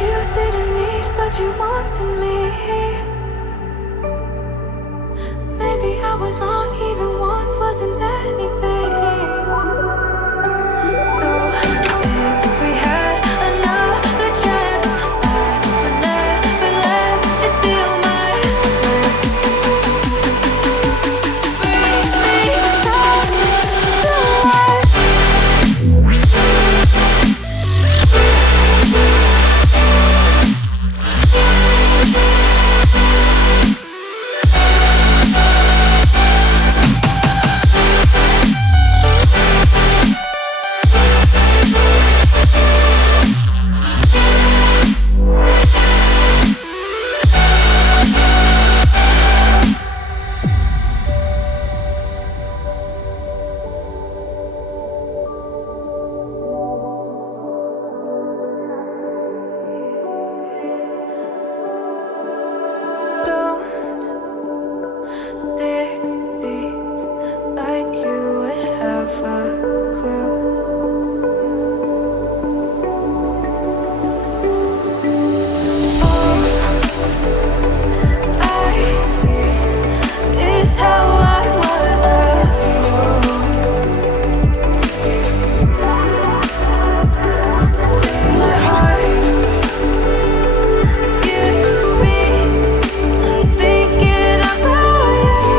you didn't need, but you wanted me. Maybe I was wrong, even want wasn't anything. So if we had another chance, I would never let you steal my chance. Bring me back to life. Don't dig deep like you would have a clue. All I see is how I was a fool to see my heart skip beats. Thinking about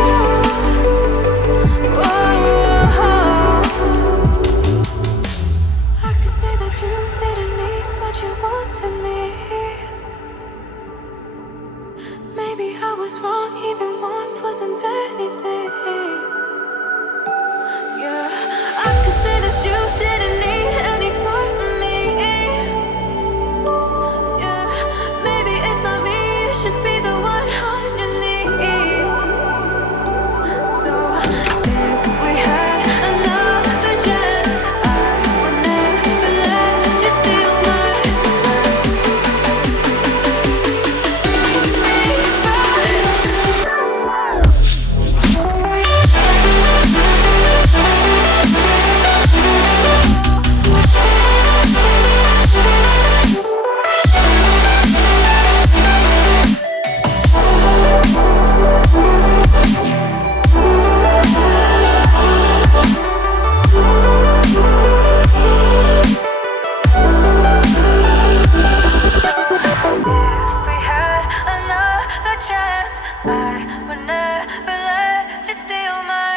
you. Whoa. I could say that you didn't need, but you wanted me. Maybe I was wrong, even want wasn't anything. Yeah, I could say that you didn't need any part of me. Yeah, maybe it's not me, you should be the one on your knees. So if we had another chance, I would never let you steal my chance. Bring me back. If we had another chance, I would never let you steal my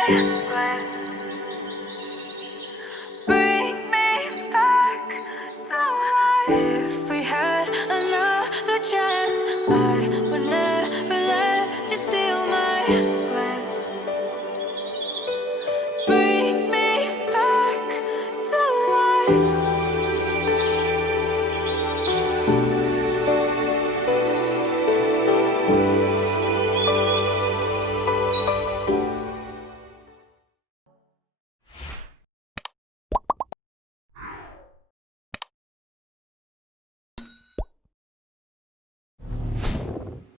glance. Bring me back to life. If we had another chance, I would never let you steal my glance. Bring me back to life.